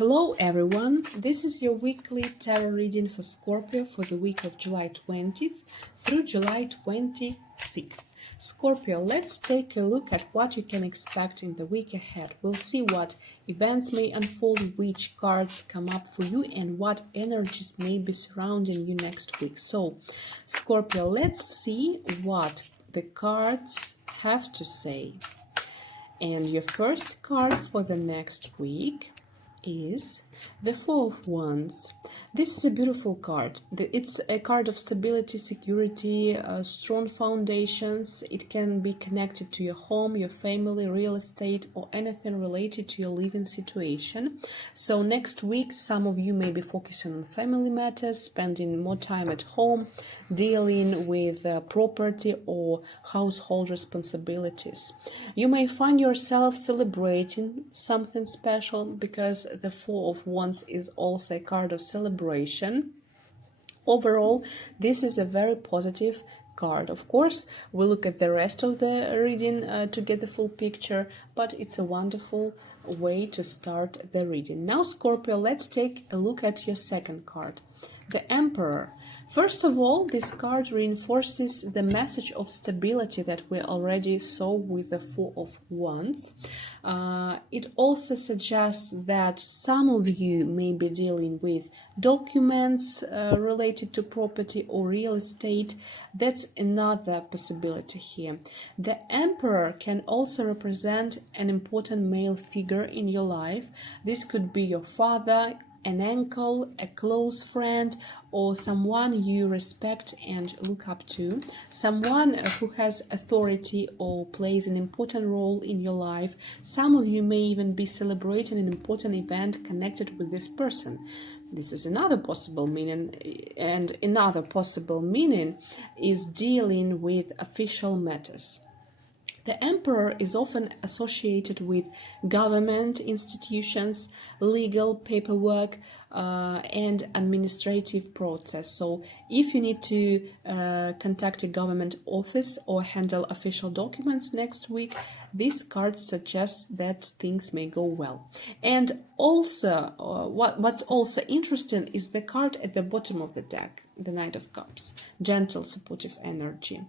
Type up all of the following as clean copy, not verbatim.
Hello everyone, this is your weekly tarot reading for Scorpio for the week of July 20th through July 26th. Scorpio, let's take a look at what you can expect in the week ahead. We'll see what events may unfold, which cards come up for you, and what energies may be surrounding you next week. So, Scorpio, let's see what the cards have to say. And your first card for the next week is the Four of Wands. This is a beautiful card. It's a card of stability, security, strong foundations. It can be connected to your home, your family, real estate, or anything related to your living situation. So next week, some of you may be focusing on family matters, spending more time at home, dealing with property or household responsibilities. You may find yourself celebrating something special because the Four of Wands is also a card of celebration. Overall, this is a very positive card. Of course, we'll look at the rest of the reading to get the full picture, but it's a wonderful way to start the reading. Now, Scorpio, let's take a look at your second card, the Emperor. First of all, this card reinforces the message of stability that we already saw with the Four of Wands. It also suggests that some of you may be dealing with documents related to property or real estate. That's another possibility here. The Emperor can also represent an important male figure in your life. This could be your father, an uncle, a close friend, or someone you respect and look up to, someone who has authority or plays an important role in your life. Some of you may even be celebrating an important event connected with this person. This is another possible meaning, and another possible meaning is dealing with official matters. The Emperor is often associated with government institutions, legal paperwork, and administrative process. So if you need to contact a government office or handle official documents next week, this card suggests that things may go well. And also, what's also interesting is the card at the bottom of the deck, the Knight of Cups, gentle, supportive energy.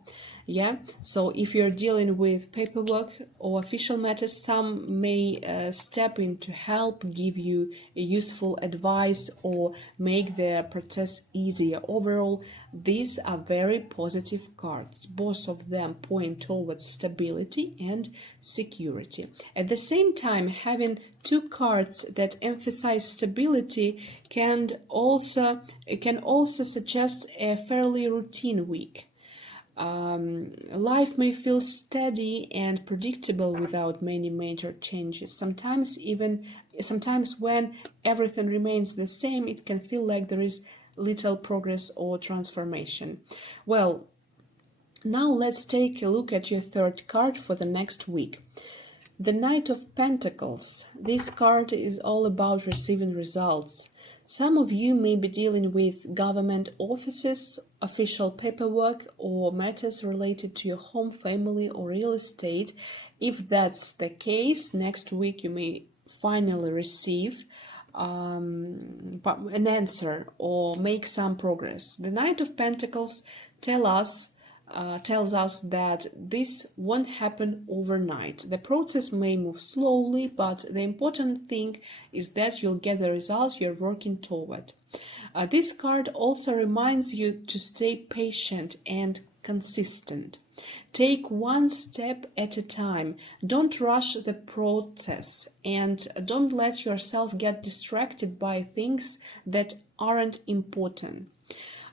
Yeah, so if you're dealing with paperwork or official matters, some may step in to help, give you useful advice, or make the process easier. Overall, these are very positive cards. Both of them point towards stability and security. At the same time, having two cards that emphasize stability can also suggest a fairly routine week. Life may feel steady and predictable without many major changes. Sometimes when everything remains the same, it can feel like there is little progress or transformation. Well, now let's take a look at your third card for the next week. The Knight of Pentacles. This card is all about receiving results. Some of you may be dealing with government offices, official paperwork, or matters related to your home, family, or real estate. If that's the case, next week you may finally receive an answer or make some progress. The Knight of Pentacles tells us that this won't happen overnight. The process may move slowly, but the important thing is that you'll get the results you're working toward. This card also reminds you to stay patient and consistent. Take one step at a time. Don't rush the process, and don't let yourself get distracted by things that aren't important.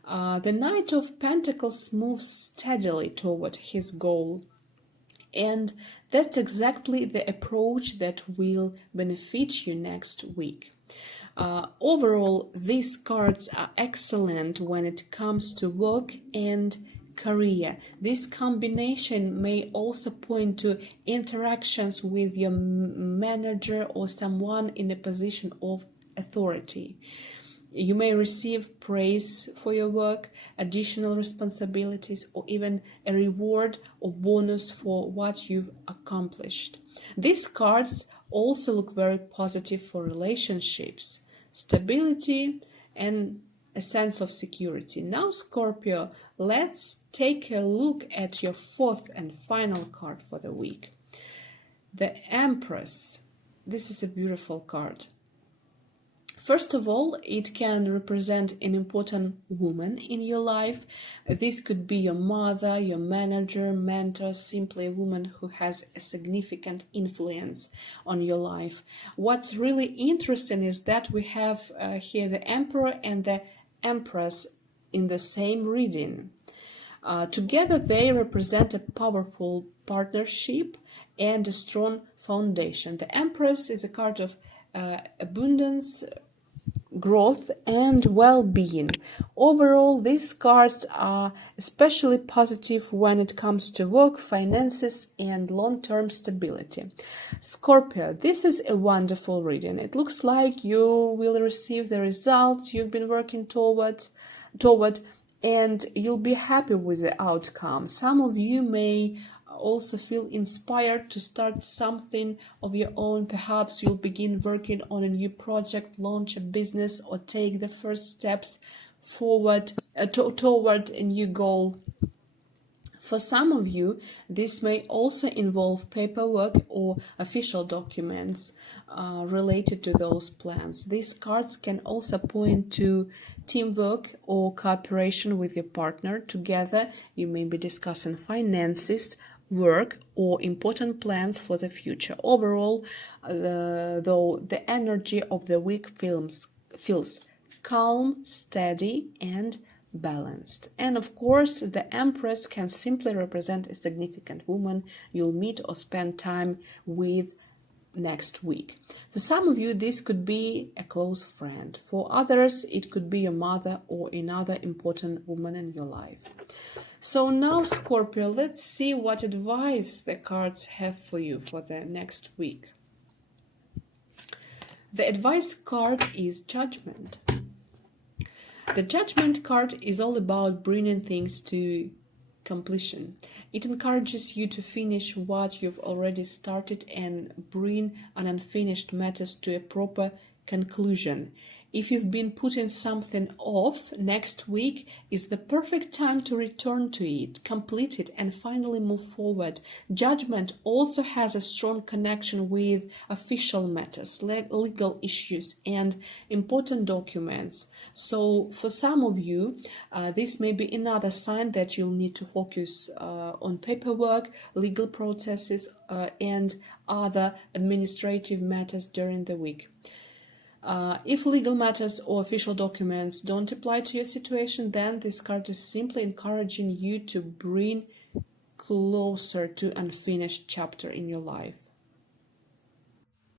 The Knight of Pentacles moves steadily toward his goal, and that's exactly the approach that will benefit you next week. Overall, these cards are excellent when it comes to work and career. This combination may also point to interactions with your manager or someone in a position of authority. You may receive praise for your work, additional responsibilities, or even a reward or bonus for what you've accomplished. These cards also look very positive for relationships, stability, and a sense of security. Now, Scorpio, let's take a look at your fourth and final card for the week. The Empress. This is a beautiful card. First of all, it can represent an important woman in your life. This could be your mother, your manager, mentor, simply a woman who has a significant influence on your life. What's really interesting is that we have here the Emperor and the Empress in the same reading. Together they represent a powerful partnership and a strong foundation. The Empress is a card of abundance, growth, and well-being. Overall, these cards are especially positive when it comes to work, finances, and long-term stability. Scorpio, this is a wonderful reading. It looks like you will receive the results you've been working toward, and you'll be happy with the outcome. Some of you may also feel inspired to start something of your own. Perhaps you'll begin working on a new project, launch a business, or take the first steps forward toward a new goal. For some of you, this may also involve paperwork or official documents related to those plans. These cards can also point to teamwork or cooperation with your partner. Together, you may be discussing finances, work, or important plans for the future. Overall, though, the energy of the week feels calm, steady, and balanced. And of course, the Empress can simply represent a significant woman you'll meet or spend time with next week. For some of you, this could be a close friend. For others, it could be your mother or another important woman in your life. So now, Scorpio, let's see what advice the cards have for you for the next week. The advice card is Judgment. The Judgment card is all about bringing things to completion. It encourages you to finish what you've already started and bring an unfinished matters to a proper conclusion. If you've been putting something off, next week is the perfect time to return to it, complete it, and finally move forward. Judgment also has a strong connection with official matters, legal issues, and important documents. So for some of you, this may be another sign that you'll need to focus on paperwork, legal processes, and other administrative matters during the week. If legal matters or official documents don't apply to your situation, then this card is simply encouraging you to bring closer to unfinished chapter in your life.